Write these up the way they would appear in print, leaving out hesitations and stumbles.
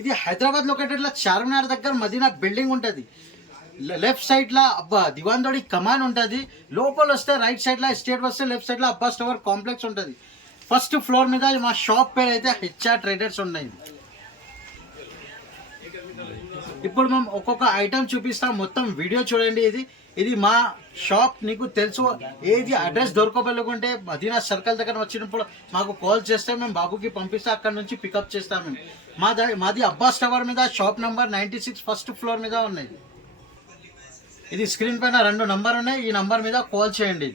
ఇది హైదరాబాద్ లొకేటెడ్లో చార్మినార్ దగ్గర మదీనా బిల్డింగ్ ఉంటుంది. లెఫ్ట్ సైడ్లో అబ్బా దివాన్దోడి కమాన్ ఉంటుంది. లోపల వస్తే రైట్ సైడ్లో ఎస్టేట్ వస్తే లెఫ్ట్ సైడ్లో అబ్బాస్ టవర్ కాంప్లెక్స్ ఉంటుంది. ఫస్ట్ ఫ్లోర్ మీద మా షాప్ పేరు అయితే హెచ్ఆర్ ట్రేడర్స్ ఉన్నాయి. ఇప్పుడు మేము ఒక్కొక్క ఐటమ్ చూపిస్తాం, మొత్తం వీడియో చూడండి. ఇది మా షాప్. నీకు తెలుసు ఏది అడ్రస్ దొరకబెళ్ళకుంటే మదీనా సర్కిల్ దగ్గర వచ్చినప్పుడు మాకు కాల్ చేస్తే మేము బాబుకి పంపిస్తే అక్కడ నుంచి పికప్ చేస్తాం మేము. మాది అబ్బాస్ టవర్ మీద షాప్ నెంబర్ 96 ఫస్ట్ ఫ్లోర్ మీద ఉన్నాయి. ఇది స్క్రీన్ పైన 2 నంబర్ ఉన్నాయి, ఈ నంబర్ మీద కాల్ చేయండి.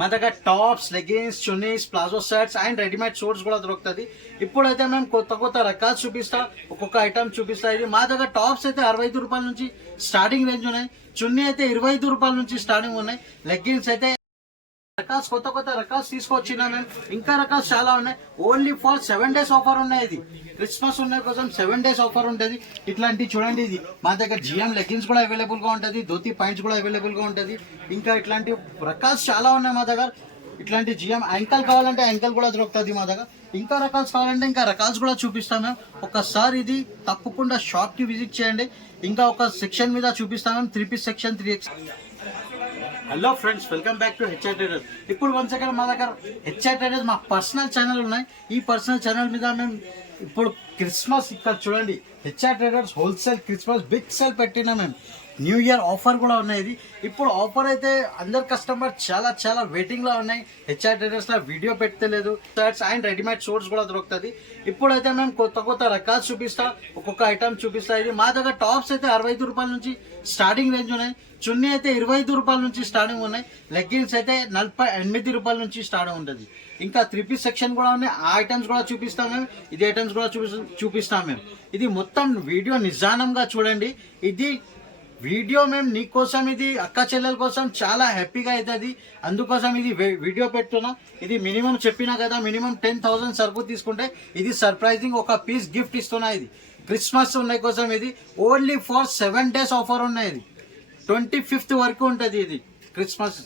మా దగ్గర tops, leggings, chunnis, palazzo sets and readymade shoots కూడా దొరుకుతుంది. ఇప్పుడైతే మేము కొత్త రకాలు చూపిస్తా, ఒక్కొక్క ఐటమ్ చూపిస్తా. ఇది మా దగ్గర టాప్స్ అయితే 65 రూపాయల నుంచి స్టార్టింగ్ రేంజ్ ఉన్నాయి. చున్నీ అయితే 25 రూపాయల నుంచి స్టార్టింగ్ ఉన్నాయి. లెగ్గిన్స్ అయితే రకాల్స్ కొత్త రకాల్స్ తీసుకొచ్చినా మేము. ఇంకా రకాలు చాలా ఉన్నాయి. ఓన్లీ ఫర్ 7 days ఆఫర్ ఉన్నాయి. ఇది క్రిస్మస్ ఉన్నాయి కోసం 7 days ఆఫర్ ఉంటుంది. ఇట్లాంటివి చూడండి. ఇది మా దగ్గర జిఎం లెగ్గిన్స్ కూడా అవైలబుల్ గా ఉంటుంది, ధోతి పాయింట్స్ కూడా అవైలబుల్ గా ఉంటుంది. ఇంకా ఇట్లాంటి రకాల్స్ చాలా ఉన్నాయి మా దగ్గర. ఇట్లాంటి జిఎం యాంకల్ కావాలంటే యాంకల్ కూడా దొరుకుతుంది మా దగ్గర. ఇంకా రకాల్స్ కావాలంటే ఇంకా రకాల్స్ కూడా చూపిస్తాం మేము. ఒకసారి ఇది తప్పకుండా షాప్ కి విజిట్ చేయండి. ఇంకా ఒక సెక్షన్ మీద చూపిస్తాం మేము, 3 piece section 3x. Hello friends, welcome back to HR traders. ఇప్పుడు వన్ సెకండ్ మా దగ్గర హెచ్ఆర్ ట్రేడర్స్ మా పర్సనల్ ఛానల్ ఉన్నాయి. ఈ పర్సనల్ ఛానల్ మీద మేము ఇప్పుడు క్రిస్మస్ ఇక్కడ చూడండి, HR traders wholesale Christmas big sale పెట్టినా మేము. న్యూ ఇయర్ ఆఫర్ కూడా ఉన్నాయి. ఇప్పుడు ఆఫర్ అయితే అందరు కస్టమర్ చాలా వెయిటింగ్లో ఉన్నాయి. హెచ్ఆర్ ట్రేడర్స్లో వీడియో పెట్టలేదు. షర్ట్స్ అండ్ రెడీమేడ్ షూట్స్ కూడా దొరుకుతుంది. ఇప్పుడైతే మేము కొత్త రకాలు చూపిస్తా, ఒక్కొక్క ఐటమ్ చూపిస్తా. ఇది మా దగ్గర టాప్స్ అయితే 65 రూపాయల నుంచి స్టార్టింగ్ రేంజ్ ఉన్నాయి. చున్నీ అయితే 25 రూపాయల నుంచి స్టార్టింగ్ ఉన్నాయి. లెగ్గిన్స్ అయితే 48 రూపాయల నుంచి స్టార్టింగ్ ఉంటుంది. ఇంకా 3 piece సెక్షన్ కూడా ఉన్నాయి. ఆ ఐటమ్స్ కూడా చూపిస్తాం మేము. ఇది ఐటమ్స్ కూడా చూపిస్తాం మేము. ఇది మొత్తం వీడియో నిజానంగా చూడండి. ఇది వీడియో మేము నీకోసం, ఇది అక్క చెల్లెల కోసం చాలా హ్యాపీగా అవుతుంది. అందుకోసం ఇది వీడియో పెడుతున్నా. ఇది మినిమం చెప్పినా కదా, మినిమం 10,000 సరుకు తీసుకుంటే ఇది సర్ప్రైజింగ్ ఒక పీస్ గిఫ్ట్ ఇస్తున్నా. ఇది క్రిస్మస్ ఉన్నాయి కోసం. ఇది ఓన్లీ ఫర్ 7 days ఆఫర్ ఉన్నాయి. ఇది 25th వరకు ఉంటుంది. ఇది క్రిస్మస్.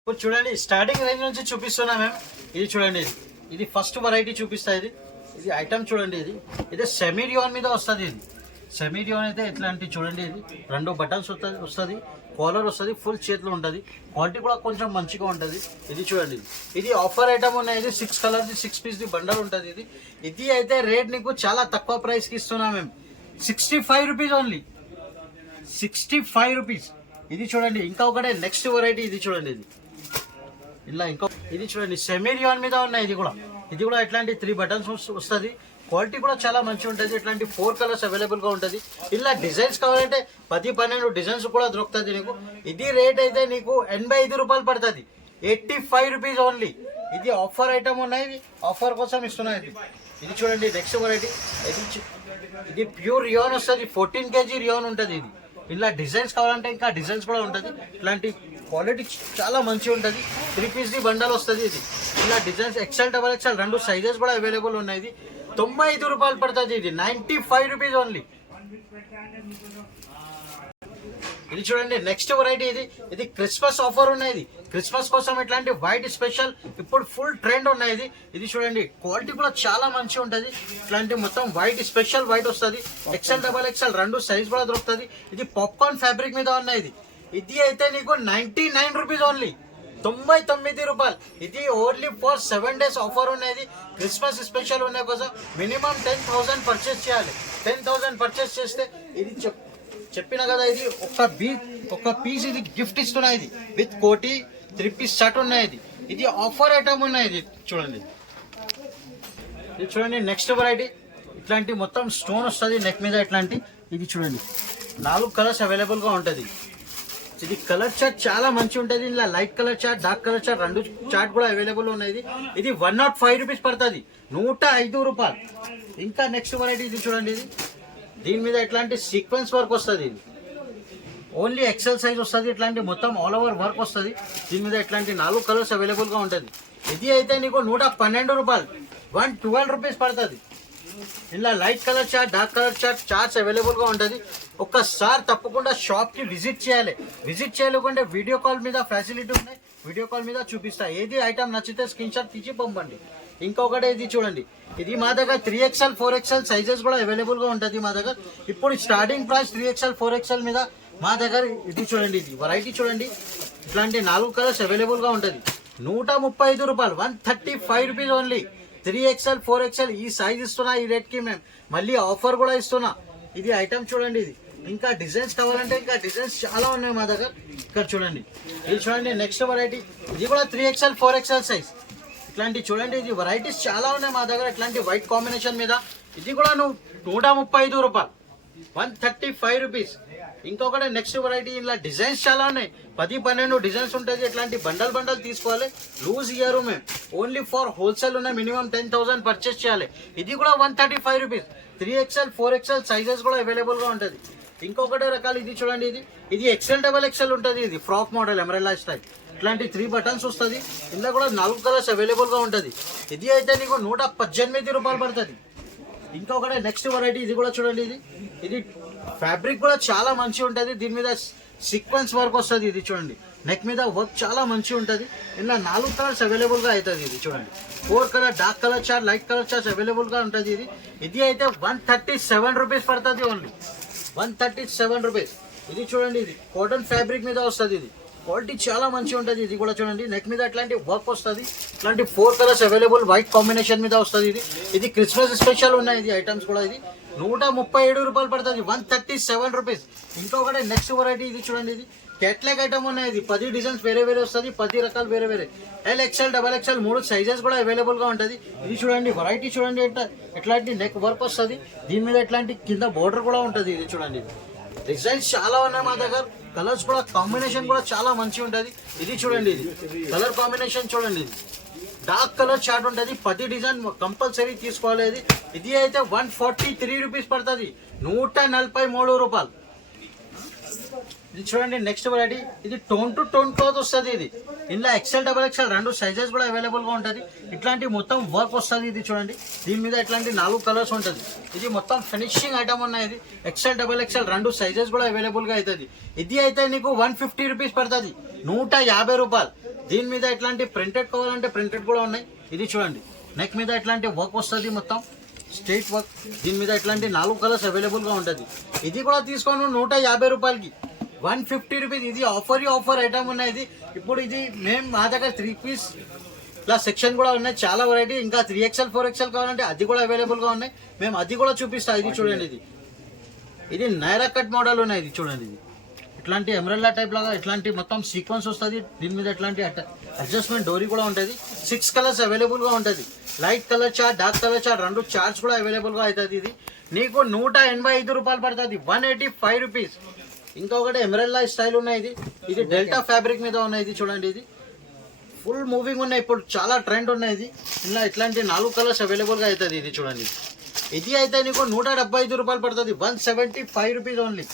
ఇప్పుడు చూడండి, స్టార్టింగ్ రేంజ్ నుంచి చూపిస్తున్నా మేము. ఇది చూడండి, ఇది ఫస్ట్ వెరైటీ చూపిస్తా. ఇది ఐటమ్ చూడండి. ఇది సెమీ రియాన్ మీద వస్తుంది. ఇది సెమీ రియాన్ అయితే ఇట్లాంటి చూడండి. ఇది 2 బటన్స్ వస్తుంది, కాలర్ వస్తుంది, ఫుల్ చేతిలో ఉంటుంది. క్వాలిటీ కూడా కొంచెం మంచిగా ఉంటుంది. ఇది చూడండి, ఇది ఆఫర్ ఐటమ్ ఉన్నాయి. ఇది 6 కలర్స్ 6 piece బండల్ ఉంటుంది. ఇది అయితే రేట్ నీకు చాలా తక్కువ ప్రైస్కి ఇస్తున్నాం మేము. 65 రూపీస్ ఓన్లీ, 65 రూపీస్. ఇది చూడండి. ఇంకా ఒకటే నెక్స్ట్ వెరైటీ. ఇది చూడండి, ఇలా ఇంకో ఇది చూడండి, సెమీ రియాన్ మీద ఉన్నాయి. ఇది కూడా ఇట్లాంటి 3 buttons వస్తుంది. క్వాలిటీ కూడా చాలా మంచిగా ఉంటుంది. ఇట్లాంటి 4 కలర్స్ అవైలబుల్గా ఉంటుంది. ఇలా డిజైన్స్ కావాలంటే 10-12 డిజైన్స్ కూడా దొరుకుతుంది నీకు. ఇది రేట్ అయితే నీకు 85 రూపాయలు పడుతుంది. 85 రూపీస్ ఓన్లీ. ఇది ఆఫర్ ఐటమ్ ఉన్నాయి, ఆఫర్ కోసం ఇస్తున్నాయి. ఇది చూడండి నెక్స్ట్ వెరైటీ. ఇది ప్యూర్ రియాన్ వస్తుంది, 14 kg రియాన్ ఉంటుంది. ఇది ఇలా డిజైన్స్ కావాలంటే ఇంకా డిజైన్స్ కూడా ఉంటుంది. ఇట్లాంటి క్వాలిటీ చాలా మంచిగా ఉంటుంది. 3 piece బండల్ వస్తుంది. ఇది ఇలా డిజైన్స్ XL, XXL 2 సైజెస్ కూడా అవైలబుల్ ఉన్నాయి. ఇది 95 రూపాయలు పడుతుంది. ఇది 95 రూపీస్ ఓన్లీ. ఇది చూడండి నెక్స్ట్ వెరైటీ. ఇది క్రిస్మస్ ఆఫర్ ఉన్నాయి. క్రిస్మస్ కోసం ఇట్లాంటి వైట్ స్పెషల్ ఇప్పుడు ఫుల్ ట్రెండ్ ఉన్నాయి. ఇది చూడండి, క్వాలిటీ కూడా చాలా మంచిగా ఉంటుంది. ఇట్లాంటి మొత్తం వైట్ స్పెషల్ వైట్ వస్తుంది. XL, XXL 2 సైజ్ కూడా దొరుకుతుంది. ఇది పాప్కార్న్ ఫ్యాబ్రిక్ మీద ఉన్నాయి. ఇది అయితే నీకు 99 రూపీస్ ఓన్లీ, 99 రూపాయలు. ఇది ఓన్లీ ఫర్ 7 days ఆఫర్ ఉన్నాయి. క్రిస్మస్ స్పెషల్ ఉన్నాయి కోసం మినిమం 10,000 పర్చేస్ చేయాలి. 10,000 పర్చేస్ చేస్తే ఇది చెప్పిన కదా, ఇది ఒక పీస్ ఇది గిఫ్ట్ ఇస్తున్నాయి. ఇది విత్ కోటి 3 piece షర్ట్ ఉన్నాయి. ఇది ఆఫర్ ఐటమ్ ఉన్నాయి. ఇది చూడండి, నెక్స్ట్ వెరైటీ. ఇట్లాంటి మొత్తం స్టోన్ వస్తుంది నెక్ మీద ఇట్లాంటి. ఇది చూడండి 4 కలర్స్ అవైలబుల్గా ఉంటుంది. ఇది కలర్ చార్ట్ చాలా మంచి ఉంటుంది. ఇలా light colour chart, dark colour chart 2 chart కూడా అవైలబుల్ ఉన్నాయి. ఇది 105 రూపీస్ పడుతుంది, 105 రూపాయలు. ఇంకా నెక్స్ట్ వెరైటీ. ఇది చూడండి, దీని మీద ఇట్లాంటి సీక్వెన్స్ వర్క్ వస్తుంది. ఇది ఓన్లీ XL సైజ్ వస్తుంది. ఇట్లాంటి మొత్తం ఆల్ ఓవర్ వర్క్ వస్తుంది. దీని మీద ఇట్లాంటి 4 కలర్స్ అవైలబుల్గా ఉంటుంది. ఇది అయితే నీకు 112 రూపాయలు, 112 రూపీస్ పడుతుంది. ఇలా light colour chart, dark colour charts అవైలబుల్గా ఉంటుంది. ఒక్కసారి తప్పకుండా షాప్కి విజిట్ చేయాలి. విజిట్ చేయలేకుంటే వీడియో కాల్ మీద ఫెసిలిటీ ఉన్నాయి. వీడియో కాల్ మీద చూపిస్తా. ఏది ఐటమ్ నచ్చితే స్క్రీన్ షాట్ తీసి పంపండి. ఇంకొకటి ఇది చూడండి, ఇది మా దగ్గర 3XL 4XL సైజెస్ కూడా అవైలబుల్ గా ఉంటుంది మా దగ్గర. ఇప్పుడు స్టార్టింగ్ ప్రైస్ 3XL 4XL మీద మా దగ్గర ఇది చూడండి, ఇది వెరైటీ చూడండి, ఇట్లాంటి 4 కలర్స్ అవైలబుల్ గా ఉంటుంది. 135 రూపాయలు, 135 రూపీస్ ఓన్లీ. 3XL 4XL ఈ సైజ్ ఇస్తున్నా ఈ రేట్ కి మేము, మళ్ళీ ఆఫర్ కూడా ఇస్తున్నా. ఇది ఐటమ్ చూడండి, ఇది ఇంకా డిజైన్స్ కావాలంటే ఇంకా డిజైన్స్ చాలా ఉన్నాయి మా దగ్గర. ఇక్కడ చూడండి, ఇది చూడండి నెక్స్ట్ వెరైటీ, ఇది కూడా 3XL 4XL సైజ్. ఇట్లాంటి చూడండి, ఇది వెరైటీస్ చాలా ఉన్నాయి మా దగ్గర. ఇట్లాంటి వైట్ కాంబినేషన్ మీద ఇది కూడా 135 రూపాయలు, 135 రూపీస్. ఇంకొకటి నెక్స్ట్ వెరైటీ, ఇలా డిజైన్స్ చాలా ఉన్నాయి, 10-12 డిజైన్స్ ఉంటుంది. ఇట్లాంటి బండల్ తీసుకోవాలి, లూజ్ ఇయర్ మేము ఓన్లీ ఫర్ హోల్సేల్ ఉన్నాయి. మినిమం 10,000 పర్చేస్ చేయాలి. ఇది కూడా 135 రూపీస్. 3XL 4XL సైజెస్ కూడా అవైలబుల్ గా ఉంటుంది. ఇంకొకటి రకాలు ఇది చూడండి, ఇది XL XXL ఉంటుంది. ఇది ఫ్రాక్ మోడల్ ఎంబ్రెల్లా స్టైల్, ఇట్లాంటి 3 బటన్స్ వస్తుంది. ఇందులో కూడా 4 కలర్స్ అవైలబుల్ గా ఉంటుంది. ఇది అయితే నీకు 118 రూపాయలు పడుతుంది. ఇంకొకటి నెక్స్ట్ వెరైటీ, ఇది కూడా చూడండి, ఇది ఫ్యాబ్రిక్ కూడా చాలా మంచిగా ఉంటుంది. దీని మీద సీక్వెన్స్ వర్క్ వస్తుంది. ఇది చూడండి, నెక్ మీద వర్క్ చాలా మంచిగా ఉంటుంది. ఇందులో 4 కలర్స్ అవైలబుల్ గా అవుతుంది. ఇది చూడండి, 4 colour, dark colour chart, light colour charts available గా ఉంటుంది. ఇది అయితే 137 రూపీస్ పడుతుంది ఓన్లీ, 137 రూపీస్. ఇది చూడండి, ఇది కాటన్ ఫ్యాబ్రిక్ మీద వస్తుంది. ఇది క్వాలిటీ చాలా మంచిగా ఉంటుంది. ఇది కూడా చూడండి, నెక్ మీద ఇట్లాంటి వర్క్ వస్తుంది. ఇట్లాంటి 4 కలర్స్ అవైలబుల్, వైట్ కాంబినేషన్ మీద వస్తుంది. ఇది క్రిస్మస్ స్పెషల్ ఉన్నాయి. ఇది ఐటమ్స్ కూడా ఇది 137 రూపాయలు పడుతుంది, 137 రూపీస్. ఇంకొకటి నెక్స్ట్ వెరైటీ, ఇది చూడండి, ఇది క్యాట్లాగ్ ఐటమ్ ఉన్నాయి. ఇది 10 డిజైన్స్ వేరే వస్తుంది, 10 రకాలు వేరే. LXL XXL 3 సైజెస్ కూడా అవైలబుల్ గా ఉంటుంది. ఇది చూడండి, వెరైటీ చూడండి, ఎట్లాంటి నెక్ వర్క్ వస్తుంది. దీని మీద ఎట్లాంటి కింద బోర్డర్ కూడా ఉంటుంది. ఇది చూడండి, డిజైన్స్ చాలా ఉన్నాయి మా దగ్గర. కలర్స్ కూడా కాంబినేషన్ కూడా చాలా మంచిగా ఉంటుంది. ఇది చూడండి, ఇది కలర్ కాంబినేషన్ చూడండి, ఇది డార్క్ కలర్ చార్ట్ ఉంటుంది. 10 డిజైన్ కంపల్సరీ తీసుకోవాలి. ఇది అయితే 143 రూపీస్ పడుతుంది, 143 రూపాయలు. ఇది చూడండి నెక్స్ట్ వెరైటీ, ఇది టోన్ టు టోన్ క్లాత్ వస్తుంది. ఇది ఇందులో XL XXL 2 సైజెస్ కూడా అవైలబుల్ గా ఉంటుంది. ఇట్లాంటి మొత్తం వర్క్ వస్తుంది. ఇది చూడండి, దీని మీద ఇట్లాంటి 4 కలర్స్ ఉంటుంది. ఇది మొత్తం ఫినిషింగ్ ఐటమ్ ఉన్నాయి. ఇది XL XXL 2 సైజెస్ కూడా అవైలబుల్ గా అవుతుంది. ఇది అయితే నీకు 150 రూపీస్ పడుతుంది, 150 రూపాయలు. దీని మీద ఇట్లాంటి ప్రింటెడ్ కావాలంటే ప్రింటెడ్ కూడా ఉన్నాయి. ఇది చూడండి, నెక్ మీద ఇట్లాంటి వర్క్ వస్తుంది, మొత్తం స్ట్రైట్ వర్క్. దీని మీద ఇట్లాంటి 4 కలర్స్ అవైలబుల్ గా ఉంటుంది. ఇది కూడా తీసుకోను 150 రూపాయలకి, 150 రూపీస్. ఇది ఆఫర్ ఐటమ్ ఉన్నాయి. ఇప్పుడు ఇది మేము మా దగ్గర 3 పీస్ ప్లస్ సెక్షన్ కూడా ఉన్నాయి, చాలా వెరైటీ. ఇంకా 3XL 4XL కావాలంటే అది కూడా అవైలబుల్ గా ఉన్నాయి, మేము అది కూడా చూపిస్తాం. ఇది చూడండి, ఇది నైరా కట్ మోడల్ ఉన్నాయి. ఇది చూడండి, ఇది ఇట్లాంటి ఎంబ్రెల్లా టైప్ లాగా ఇట్లాంటి మొత్తం సీక్వెన్స్ వస్తుంది. దీని మీద ఇట్లాంటి అడ్జస్ట్మెంట్ డోరీ కూడా ఉంటుంది. 6 కలర్స్ అవైలబుల్ గా ఉంటుంది. Light colour chart, dark colour chart 2 charts కూడా అవైలబుల్ గా అవుతుంది. ఇది నీకు 185 రూపాయలు పడుతుంది, 185 రూపీస్. ఇంకొకటి ఎంబ్రెల్లా స్టైల్ ఉన్నాయి. ఇది డెల్టా ఫ్యాబ్రిక్ మీద ఉన్నాయి. ఇది చూడండి, ఇది ఫుల్ మూవింగ్ ఉన్నాయి, ఇప్పుడు చాలా ట్రెండ్ ఉన్నాయి. ఇలా ఇట్లాంటి 4 కలర్స్ అవైలబుల్ గా అవుతుంది. ఇది చూడండి, ఇది అయితే నీకు 175 రూపాయలు పడుతుంది, 175 రూపీస్ ఓన్లీ.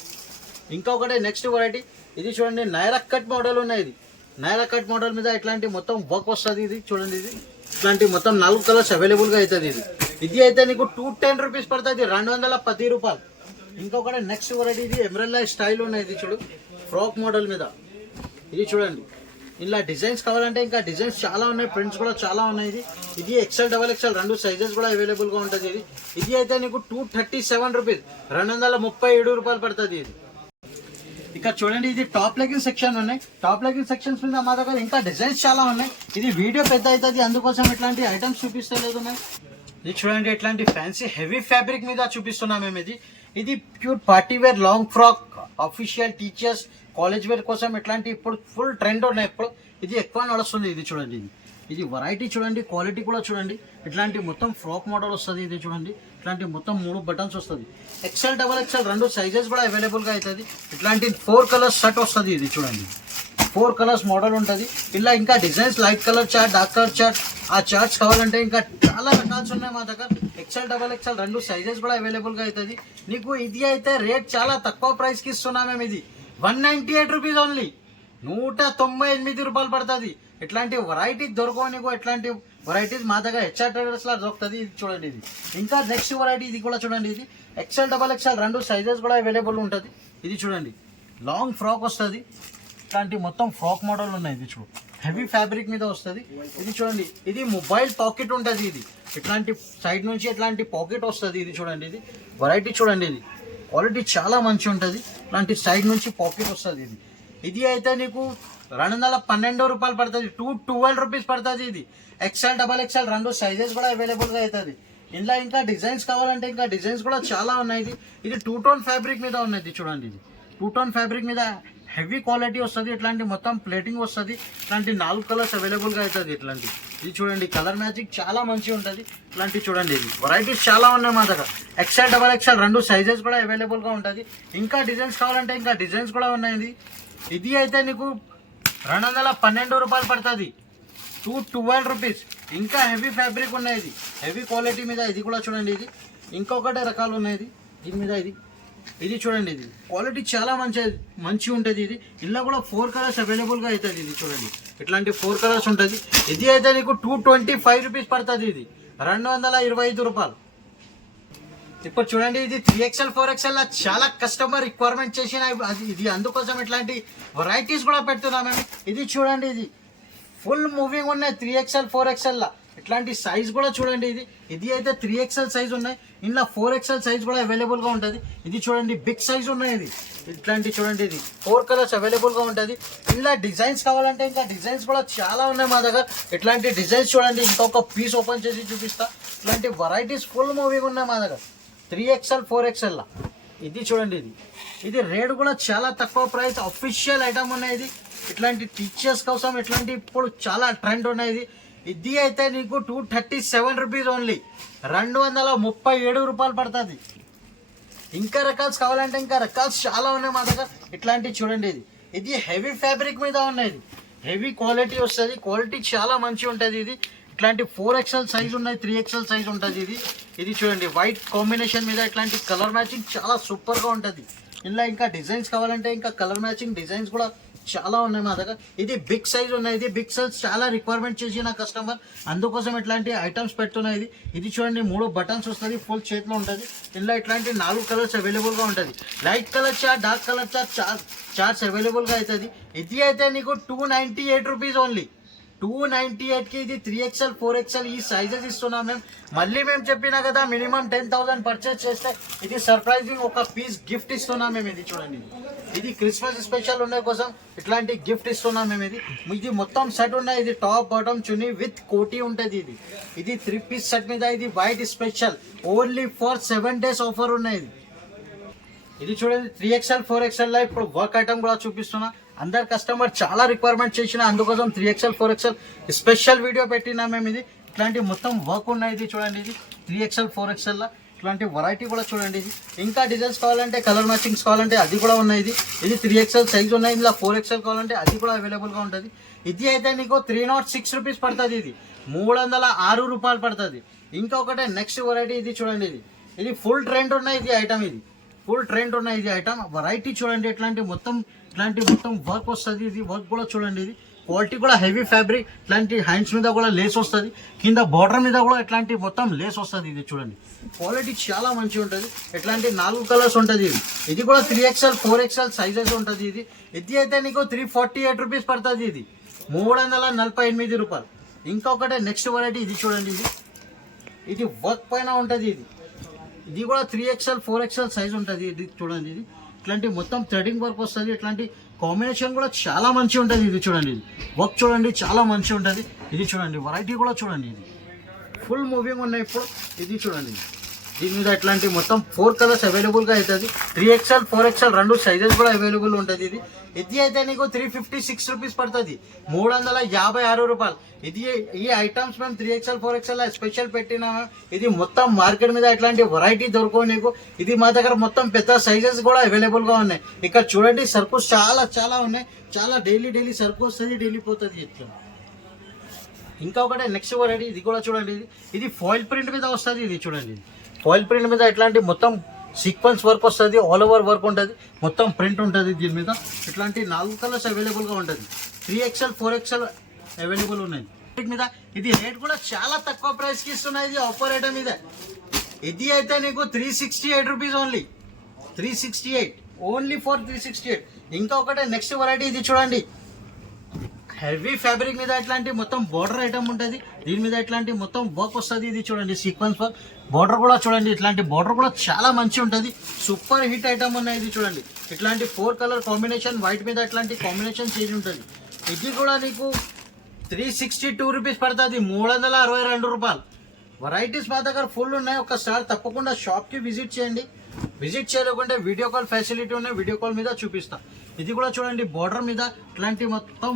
ఇంకొకటి నెక్స్ట్ వెరైటీ, ఇది చూడండి, నైరా కట్ మోడల్ ఉన్నాయి. ఇది నైరా కట్ మోడల్ మీద ఇట్లాంటి మొత్తం వర్క్ వస్తుంది. ఇది చూడండి, ఇది ఇట్లాంటి మొత్తం 4 కలర్స్ అవైలబుల్ గా అవుతుంది. ఇది అయితే నీకు 210 రూపీస్ పడుతుంది, 210 రూపాయలు. ఇంకొకటి నెక్స్ట్ వెరైటీ, ఇది ఎంబ్రెల్లా స్టైల్ ఉన్నాయి. ఇది చూడు, ఫ్రాక్ మోడల్ మీద. ఇది చూడండి, ఇలా డిజైన్స్ కావాలంటే ఇంకా డిజైన్స్ చాలా ఉన్నాయి, ప్రింట్స్ కూడా చాలా ఉన్నాయి. ఇది XL XXL 2 సైజెస్ కూడా అవైలబుల్ గా ఉంటుంది. ఇది అయితే నీకు 237 రూపీస్, 237 రూపాయలు పడుతుంది. ఇది ఇక్కడ చూడండి, ఇది టాప్ లెగిన్ సెక్షన్ ఉన్నాయి. టాప్ లెగిన్ సెక్షన్స్ మీద మా దగ్గర ఇంకా డిజైన్స్ చాలా ఉన్నాయి. ఇది వీడియో పెద్ద అవుతుంది, అందుకోసం ఇట్లాంటి ఐటమ్స్ చూపిస్తలేదు. ఇది చూడండి, ఇట్లాంటి ఫ్యాన్సీ హెవీ ఫ్యాబ్రిక్ మీద చూపిస్తున్నాం మేము. ఇది pure party wear long frock, official teachers, college wear కోసం ఇట్లాంటి ఇప్పుడు ఫుల్ ట్రెండ్ ఉన్నాయి. ఇప్పుడు ఇది ఎక్కువ నడుస్తుంది. ఇది చూడండి, ఇది వెరైటీ చూడండి, క్వాలిటీ కూడా చూడండి. ఇట్లాంటి మొత్తం ఫ్రాక్ మోడల్ వస్తుంది. ఇది చూడండి, ఇట్లాంటి మొత్తం 3 బటన్స్ వస్తుంది. XL XXL 2 సైజెస్ కూడా అవైలబుల్ గా అవుతుంది. ఇట్లాంటి 4 కలర్స్ షర్ట్ వస్తుంది. ఇది చూడండి, 4 కలర్స్ మోడల్ ఉంటుంది. ఇలా ఇంకా designs light colour chart, dark colour chart, ఆ చార్ట్స్ కావాలంటే ఇంకా చాలా రకాల్స్ ఉన్నాయి మా దగ్గర. XL XXL 2 సైజెస్ కూడా అవైలబుల్ గా అవుతుంది. నీకు ఇది అయితే రేట్ చాలా తక్కువ ప్రైస్ కి ఇస్తున్నాం మేము. ఇది 198 రూపీస్ ఓన్లీ, 198 రూపాయలు పడుతుంది. ఇట్లాంటి వెరైటీ దొరకవు నీకు. ఇట్లాంటి వెరైటీస్ మా దగ్గర HR ట్రేడర్స్ లా దొరుకుతుంది. ఇది చూడండి, ఇది ఇంకా నెక్స్ట్ వెరైటీ, ఇది కూడా చూడండి. ఇది XL XXL 2 సైజెస్ కూడా అవైలబుల్ ఉంటుంది. ఇది చూడండి, లాంగ్ ఫ్రాక్ వస్తుంది. ఇట్లాంటి మొత్తం ఫ్రాక్ మోడల్ ఉన్నాయి. ఇది చూడు, హెవీ ఫ్యాబ్రిక్ మీద వస్తుంది. ఇది చూడండి, ఇది మొబైల్ పాకెట్ ఉంటుంది. ఇది ఇట్లాంటి సైడ్ నుంచి ఇట్లాంటి పాకెట్ వస్తుంది. ఇది చూడండి, ఇది వెరైటీ చూడండి, ఇది క్వాలిటీ చాలా మంచి ఉంటుంది. ఇట్లాంటి సైడ్ నుంచి పాకెట్ వస్తుంది. ఇది అయితే నీకు 212 రూపాయలు పడుతుంది. 212 రూపీస్ పడుతుంది. ఇది XL, XXL రెండు సైజెస్ కూడా అవైలబుల్గా అవుతుంది. ఇందులో ఇంకా డిజైన్స్ కావాలంటే ఇంకా డిజైన్స్ కూడా చాలా ఉన్నాయి. ఇది 2 టోన్ ఫ్యాబ్రిక్ మీద ఉన్నది చూడండి. ఇది 2 టోన్ ఫ్యాబ్రిక్ మీద హెవీ క్వాలిటీ వస్తుంది. ఇట్లాంటి మొత్తం ప్లేటింగ్ వస్తుంది. ఇట్లాంటి 4 కలర్స్ అవైలబుల్గా అవుతుంది. ఇట్లాంటి ఇది చూడండి, కలర్ మ్యాచింగ్ చాలా మంచిగా ఉంటుంది. ఇట్లాంటి చూడండి, ఇది వెరైటీస్ చాలా ఉన్నాయి మా దగ్గర. XL, XXL రెండు సైజెస్ కూడా అవైలబుల్గా ఉంటుంది. ఇంకా డిజైన్స్ కావాలంటే ఇంకా డిజైన్స్ కూడా ఉన్నాయి. ఇది అయితే నీకు 212 రూపాయలు పడుతుంది. 212 రూపీస్. ఇంకా హెవీ ఫ్యాబ్రిక్ ఉన్నాయి. ఇది హెవీ క్వాలిటీ మీద. ఇది కూడా చూడండి, ఇది ఇంకొకటి రకాలు ఉన్నాయి. దీని మీద ఇది చూడండి, ఇది క్వాలిటీ చాలా మంచి ఉంటుంది. ఇది ఇందులో కూడా 4 కలర్స్ అవైలబుల్గా అవుతుంది. ఇది చూడండి, ఇట్లాంటి 4 కలర్స్ ఉంటుంది. ఇది అయితే నీకు 225 రూపీస్ పడుతుంది. ఇది 225 రూపాయలు. ఇప్పుడు చూడండి, ఇది 3XL 4XL చాలా కస్టమర్ రిక్వైర్మెంట్ చేసిన ఇది, అందుకోసం ఇట్లాంటి వెరైటీస్ కూడా పెడుతున్నాం మేము. ఇది చూడండి, ఇది ఫుల్ మూవింగ్ ఉన్నాయి 3XL 4XL. ఇట్లాంటి సైజ్ కూడా చూడండి, ఇది అయితే 3XL సైజ్ ఉన్నాయి. ఇందులో 4XL సైజ్ కూడా అవైలబుల్గా ఉంటుంది. ఇది చూడండి, బిగ్ సైజ్ ఉన్నాయి. ఇది ఇట్లాంటి చూడండి, ఇది 4 కలర్స్ అవైలబుల్గా ఉంటుంది. ఇందులో డిజైన్స్ కావాలంటే ఇంకా డిజైన్స్ కూడా చాలా ఉన్నాయి మా దగ్గర. ఇట్లాంటి డిజైన్స్ చూడండి, ఇంకొక పీస్ ఓపెన్ చేసి చూపిస్తా. ఇట్లాంటి వెరైటీస్ ఫుల్ మూవింగ్ ఉన్నాయి మా దగ్గర 3XL 4XL. ఇది చూడండి, ఇది రేట్ కూడా చాలా తక్కువ ప్రైస్. అఫీషియల్ ఐటమ్ ఉన్నాయి. ఇట్లాంటి టీచర్స్ కోసం ఇట్లాంటి ఇప్పుడు చాలా ట్రెండ్ ఉన్నాయి. ఇది అయితే నీకు 237 రూపీస్ ఓన్లీ. 237 రూపాయలు పడుతుంది. ఇంకా రకాల్స్ కావాలంటే ఇంకా రకాల్స్ చాలా ఉన్నాయి మా దగ్గర. ఇట్లాంటివి చూడండి, ఇది హెవీ ఫ్యాబ్రిక్ మీద ఉన్నాయి. హెవీ క్వాలిటీ వస్తుంది. క్వాలిటీ చాలా మంచిగా ఉంటుంది. ఇది ఇట్లాంటి 4XL సైజ్ ఉన్నాయి, 3XL సైజ్ ఉంటుంది. ఇది చూడండి, వైట్ కాంబినేషన్ మీద ఇట్లాంటి కలర్ మ్యాచింగ్ చాలా సూపర్గా ఉంటుంది. ఇలా ఇంకా డిజైన్స్ కావాలంటే ఇంకా కలర్ మ్యాచింగ్ డిజైన్స్ కూడా చాలా ఉన్నాయి మా దగ్గర. ఇది బిగ్ సైజ్ ఉన్నాయి. ఇది బిగ్ సైజ్ చాలా రిక్వైర్మెంట్ చేసిన కస్టమర్, అందుకోసం ఇట్లాంటి ఐటమ్స్ పెడుతున్నాయి. ఇది చూడండి, 3 బటన్స్ వస్తుంది, ఫుల్ చేతిలో ఉంటుంది. ఇలా ఇట్లాంటి 4 కలర్స్ అవైలబుల్గా ఉంటుంది. Light colour chart, dark colour charts అవైలబుల్గా అవుతుంది. ఇది అయితే నీకు 298 రూపీస్ ఓన్లీ. 298కి ఇది 3XL 4XL ఈ సైజెస్ ఇస్తున్నాం మేము. మళ్ళీ మేము చెప్పినా కదా, మినిమం 10,000 పర్చేస్ చేస్తే ఇది సర్ప్రైజింగ్ ఒక పీస్ గిఫ్ట్ ఇస్తున్నాం మేము. ఇది చూడండి, ఇది క్రిస్మస్ స్పెషల్ ఉండే కోసం ఇట్లాంటి గిఫ్ట్ ఇస్తున్నాం మేము. ఇది మొత్తం సెట్ ఉన్నాయి. ఇది టాప్ బాటమ్ చున్నీ విత్ కోటీ ఉంటుంది. ఇది 3 పీస్ సెట్ మీద. ఇది white special only for 7 days offer ఉన్నాయి. ఇది చూడండి, 3XL 4XL ఇప్పుడు వర్క్ ఐటమ్ కూడా చూపిస్తున్నా. అందరు కస్టమర్ చాలా రిక్వైర్మెంట్ చేసిన, అందుకోసం 3XL 4XL స్పెషల్ వీడియో పెట్టినా మేము. ఇది ఇట్లాంటి మొత్తం వర్క్ ఉన్నాయి. ఇది చూడండి, ఇది 3XL 4XL ఇట్లాంటి వెరైటీ కూడా చూడండి. ఇది ఇంకా డిజైన్స్ కావాలంటే కలర్ మ్యాచింగ్స్ కావాలంటే అది కూడా ఉన్నాయి. ఇది 3XL సైజ్ ఉన్నాయి. ఇందులో 4XL కావాలంటే అది కూడా అవైలబుల్గా ఉంటుంది. ఇది అయితే నీకు 306 రూపీస్ పడుతుంది. ఇది 306 రూపాయలు పడుతుంది. ఇంకొకటి నెక్స్ట్ వెరైటీ ఇది చూడండి, ఇది ఫుల్ ట్రెండ్ ఉన్నాయి. ఇది ఐటమ్ ఇది ఫుల్ ట్రెండ్ ఉన్నాయి. ఇది ఐటమ్ వెరైటీ చూడండి, ఇట్లాంటి మొత్తం వర్క్ వస్తుంది. ఇది వర్క్ కూడా చూడండి, ఇది క్వాలిటీ కూడా హెవీ ఫ్యాబ్రిక్. ఇట్లాంటి హ్యాండ్స్ మీద కూడా లేస్ వస్తుంది, కింద బార్డర్ మీద కూడా ఇట్లాంటి మొత్తం లేస్ వస్తుంది. ఇది చూడండి, క్వాలిటీ చాలా మంచిగా ఉంటుంది. ఇట్లాంటి 4 కలర్స్ ఉంటుంది. ఇది కూడా 3XL 4XL సైజెస్ ఉంటుంది. ఇది అయితే నీకు 348 రూపీస్ పడుతుంది. ఇది 348 రూపాయలు. ఇంకొకటి నెక్స్ట్ వెరైటీ ఇది చూడండి, ఇది వర్క్ పైన ఉంటుంది. ఇది కూడా 3XL 4XL సైజ్ ఉంటుంది. ఇది చూడండి, ఇది ఇట్లాంటి మొత్తం థ్రెడింగ్ వర్క్ వస్తుంది. ఇట్లాంటి కాంబినేషన్ కూడా చాలా మంచిగా ఉంటుంది. ఇది చూడండి, ఇది వర్క్ చూడండి చాలా మంచిగా ఉంటుంది. ఇది చూడండి, వెరైటీ కూడా చూడండి, ఇది ఫుల్ మూవింగ్ ఉన్నాయి ఇప్పుడు. ఇది చూడండి, దీని మీద ఇట్లాంటి మొత్తం 4 కలర్స్ అవైలబుల్గా అవుతుంది. 3XL 4XL రెండు సైజెస్ కూడా అవైలబుల్ ఉంటుంది. ఇది అయితే నీకు 356 రూపీస్ పడుతుంది. 356 రూపాయలు. ఈ ఐటమ్స్ మేము 3XL 4XL స్పెషల్ పెట్టినాము. ఇది మొత్తం మార్కెట్ మీద ఇట్లాంటి వెరైటీ దొరకవు నీకు. ఇది మా దగ్గర మొత్తం పెద్ద సైజెస్ కూడా అవైలబుల్గా ఉన్నాయి. ఇక్కడ చూడండి, సర్కుస్ చాలా ఉన్నాయి. చాలా డైలీ సర్కు వస్తుంది, డైలీ పోతుంది. ఇట్లా ఇంకా ఒకటే నెక్స్ట్ వెరైటీ ఇది కూడా చూడండి, ఇది ఫాయిల్ ప్రింట్ మీద వస్తుంది. ఇది చూడండి, ఫాయిల్ ప్రింట్ మీద ఇట్లాంటి మొత్తం సీక్వెన్స్ వర్క్ వస్తుంది, ఆల్ ఓవర్ వర్క్ ఉంటుంది, మొత్తం ప్రింట్ ఉంటుంది. దీని మీద ఇట్లాంటి 4 కలర్స్ అవైలబుల్గా ఉంటుంది. 3XL 4XL అవైలబుల్ ఉన్నాయి మీద. ఇది రేట్ కూడా చాలా తక్కువ ప్రైస్కి ఇస్తున్నాయి. ఇది ఆఫర్ ఐటమ్ మీద. ఇది అయితే నీకు 368 రూపీస్ ఓన్లీ. 368 only for 368. ఇంకా ఒకటే నెక్స్ట్ వెరైటీ ఇది చూడండి, హెవీ ఫ్యాబ్రిక్ మీద ఇట్లాంటి మొత్తం బోర్డర్ ఐటమ్ ఉంటుంది. దీని మీద ఇట్లాంటి మొత్తం వర్క్ వస్తుంది. ఇది చూడండి సీక్వెన్స్ వర్క్. బోర్డర్ కూడా చూడండి, ఇట్లాంటి బోర్డర్ కూడా చాలా మంచి ఉంటుంది. సూపర్ హిట్ ఐటమ్ ఉన్నాయి. ఇది చూడండి ఇట్లాంటి 4 కలర్ కాంబినేషన్, వైట్ మీద ఇట్లాంటి కాంబినేషన్ చేంజ్ ఉంటుంది. ఇది కూడా నీకు 362 రూపీస్ పడుతుంది, 362 రూపాయలు. వెరైటీస్ మా దగ్గర ఫుల్ ఉన్నాయి. ఒకసారి తప్పకుండా షాప్కి విజిట్ చేయండి. విజిట్ చేయలేకుంటే వీడియో కాల్ ఫెసిలిటీ ఉన్నాయి, వీడియో కాల్ మీద చూపిస్తా. ఇది కూడా చూడండి బోర్డర్ మీద ఇట్లాంటి మొత్తం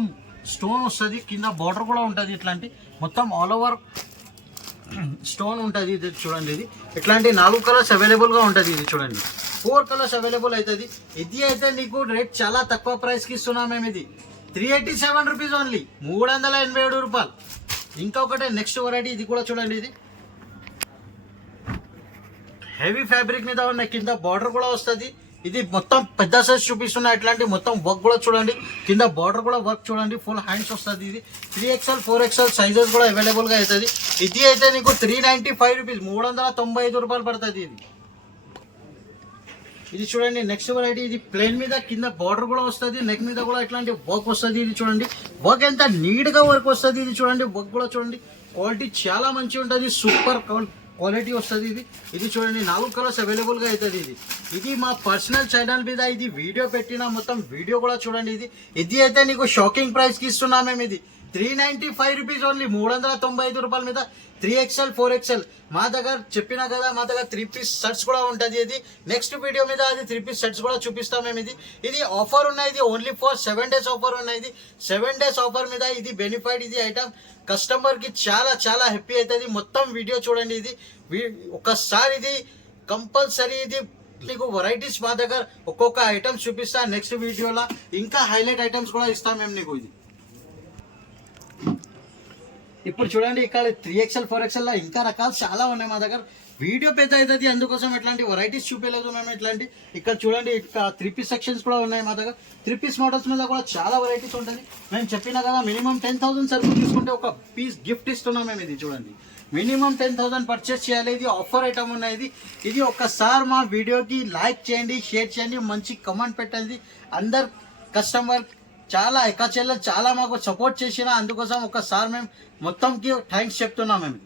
స్టోన్ వస్తుంది. కింద బోర్డర్ కూడా ఉంటుంది. ఇట్లాంటి మొత్తం ఆల్ ఓవర్ స్టోన్ ఉంటుంది. ఇది చూడండి, ఇది ఇట్లాంటి 4 కలర్స్ అవైలబుల్గా ఉంటుంది. ఇది చూడండి 4 కలర్స్ అవైలబుల్ అవుతుంది. ఇది అయితే నీకు రేట్ చాలా తక్కువ ప్రైస్కి ఇస్తున్నాం మేము. ఇది 387 రూపీస్ ఓన్లీ, 387 రూపాయలు. ఇంకొకటి నెక్స్ట్ వెరైటీ ఇది కూడా చూడండి. ఇది హెవీ ఫ్యాబ్రిక్ మీద ఉన్న కింద బార్డర్ కూడా వస్తుంది. ఇది మొత్తం పెద్ద సైజ్ చూపిస్తున్నా. ఇట్లాంటి మొత్తం వర్క్ కూడా చూడండి, కింద బార్డర్ కూడా వర్క్ చూడండి, ఫుల్ హ్యాండ్స్ వస్తుంది. ఇది 3XL 4XL సైజెస్ కూడా అవైలబుల్గా అవుతుంది. ఇది అయితే నీకు 395 రూపీస్, 395 రూపాయలు పడుతుంది. ఇది చూడండి నెక్స్ట్ వెరైటీ. ఇది ప్లేన్ మీద కింద బార్డర్ కూడా వస్తుంది, నెక్ మీద కూడా ఇట్లాంటి వర్క్ వస్తుంది. ఇది చూడండి వర్క్ ఎంత నీట్గా వర్క్ వస్తుంది. ఇది చూడండి వర్క్ కూడా చూడండి, క్వాలిటీ చాలా మంచిగా ఉంటుంది, సూపర్ క్వాలిటీ వస్తుంది. ఇది చూడండి 4 కలర్స్ అవైలబుల్గా అవుతుంది. ఇది మా పర్సనల్ ఛానల్ మీద ఇది వీడియో పెట్టిన మొత్తం వీడియో కూడా చూడండి. ఇది అయితే నీకు షాకింగ్ ప్రైస్కి ఇస్తున్నాం మేము. ఇది 395 రూపీస్ ఓన్లీ, 395 రూపాయల మీద 3XL 4XL. మా దగ్గర చెప్పినా కదా, మా దగ్గర 3 పీస్ షర్ట్స్ కూడా ఉంటుంది. ఇది నెక్స్ట్ వీడియో మీద అది 3 పీస్ షర్ట్స్ కూడా చూపిస్తాం మేము. ఇది ఆఫర్ ఉన్నాయి. ఇది ఓన్లీ ఫర్ 7 డేస్ ఆఫర్ ఉన్నాయి. 7 డేస్ ఆఫర్ మీద ఇది బెనిఫిట్. ఇది ఐటమ్ కస్టమర్కి చాలా చాలా హ్యాపీ అవుతుంది. మొత్తం వీడియో చూడండి. ఇది ఒక్కసారి ఇది కంపల్సరీ ఇది నీకు వెరైటీస్ మా దగ్గర ఒక్కొక్క ఐటమ్స్ చూపిస్తా. నెక్స్ట్ వీడియోలో ఇంకా హైలైట్ ఐటమ్స్ కూడా ఇస్తాం మేము నీకు. ఇది ఇప్పుడు చూడండి ఇక్కడ 3XL 4XL ఇంకా రకాలు చాలా ఉన్నాయి మా దగ్గర. వీడియో పెద్ద అవుతుంది, అందుకోసం ఎట్లాంటి వెరైటీస్ చూపించలేదు మేము. ఇట్లాంటి ఇక్కడ చూడండి ఇక్కడ 3 పీస్ సెక్షన్స్ కూడా ఉన్నాయి మా దగ్గర. 3 పీస్ మోడల్స్ మీద కూడా చాలా వెరైటీస్ ఉంటుంది. మేము చెప్పినా కదా మినిమం 10,000 సరుకు తీసుకుంటే ఒక పీస్ గిఫ్ట్ ఇస్తున్నాం మేము. ఇది చూడండి మినిమం 10,000 పర్చేస్ చేయాలి. ఇది ఆఫర్ ఐటమ్ ఉన్నాయి. ఇది ఒక్కసారి మా వీడియోకి లైక్ చేయండి, షేర్ చేయండి, మంచి కమెంట్ పెట్టండి. అందరు కస్టమర్ చాలా ఎక్కచెల్ల చాలా మాకు సపోర్ట్ చేసిన, అందుకోసం ఒకసారి మేము మొత్తంకి థ్యాంక్స్ చెప్తున్నాం మేము.